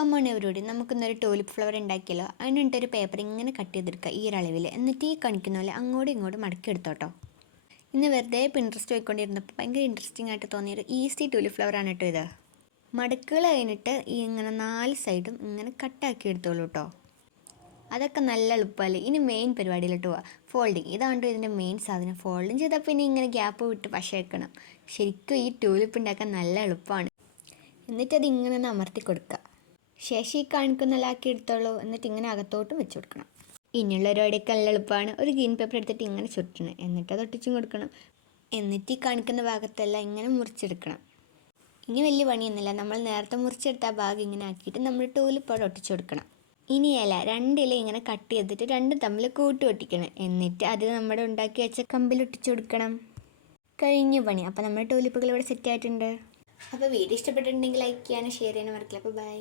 Come on everybody നമുക്കിന്നൊരു tulip flower ഉണ്ടാക്കിയല്ലോ. അതിനിട്ടൊരു പേപ്പർ ഇങ്ങനെ കട്ട് ചെയ്തെടുക്കുക ഈ ഒരളവിൽ. എന്നിട്ട് ഈ കാണിക്കുന്ന പോലെ അങ്ങോട്ടും ഇങ്ങോട്ടും മടക്കി എടുത്തോട്ടോ. ഇന്ന് വെറുതെ പിൻട്രസ്റ്റ് പോയിക്കൊണ്ടിരുന്നപ്പോൾ ഭയങ്കര ഇൻട്രസ്റ്റിംഗ് ആയിട്ട് തോന്നിയൊരു ഈസി ടോലിപ്പ് ഫ്ലവർ ആണ് കേട്ടോ ഇത്. മടക്കുകൾ കഴിഞ്ഞിട്ട് ഈ ഇങ്ങനെ 4 സൈഡും ഇങ്ങനെ കട്ടാക്കി എടുത്തോളൂ കേട്ടോ. അതൊക്കെ നല്ല എളുപ്പമല്ലേ. ഇനി മെയിൻ പരിപാടിയിലോട്ട് പോവാം. ഫോൾഡിങ്. ഇതാണ്ടോ ഇതിൻ്റെ മെയിൻ സാധനം. ഫോൾഡിങ് ചെയ്താൽ പിന്നെ ഇങ്ങനെ ഗ്യാപ്പ് വിട്ട് പശ വെക്കണം. ശരിക്കും ഈ ടോലിപ്പ് ഉണ്ടാക്കാൻ നല്ല എളുപ്പമാണ്. എന്നിട്ട് അത് ഇങ്ങനെ ഒന്ന് അമർത്തി കൊടുക്കുക. ശേഷം ഈ കാണിക്കുന്നെല്ലാക്കി എടുത്തോളൂ. എന്നിട്ട് ഇങ്ങനെ അകത്തോട്ടും വെച്ച് കൊടുക്കണം. ഇനിയുള്ള പരിപാടിയൊക്കെ നല്ല എളുപ്പമാണ്. ഒരു ഗ്രീൻ പേപ്പർ എടുത്തിട്ട് ഇങ്ങനെ ചുറ്റണം. എന്നിട്ട് അത് ഒട്ടിച്ചും കൊടുക്കണം. എന്നിട്ട് ഈ കാണിക്കുന്ന ഭാഗത്തെല്ലാം ഇങ്ങനെ മുറിച്ചെടുക്കണം. ഇനി വലിയ പണിയൊന്നുമില്ല. നമ്മൾ നേരത്തെ മുറിച്ചെടുത്ത ആ ഭാഗം ഇങ്ങനെ ആക്കിയിട്ട് നമ്മൾ ടോലിപ്പോടെ ഒട്ടിച്ചു കൊടുക്കണം. ഇനി ഇല 2 ഇല ഇങ്ങനെ കട്ട് ചെയ്തിട്ട് 2 തമ്മിൽ കൂട്ടി ഒട്ടിക്കണം. എന്നിട്ട് അത് നമ്മുടെ ഉണ്ടാക്കി വെച്ച കമ്പിൽ ഒട്ടിച്ചു കൊടുക്കണം. കഴിഞ്ഞു പണി. അപ്പോൾ നമ്മുടെ ടോലിപ്പുകൾ ഇവിടെ സെറ്റ് ആയിട്ടുണ്ട്. അപ്പോൾ വീഡിയോ ഇഷ്ടപ്പെട്ടിട്ടുണ്ടെങ്കിൽ ലൈക്ക് ചെയ്യാനും ഷെയർ ചെയ്യാനും മറക്കില്ല. അപ്പോൾ ബൈ.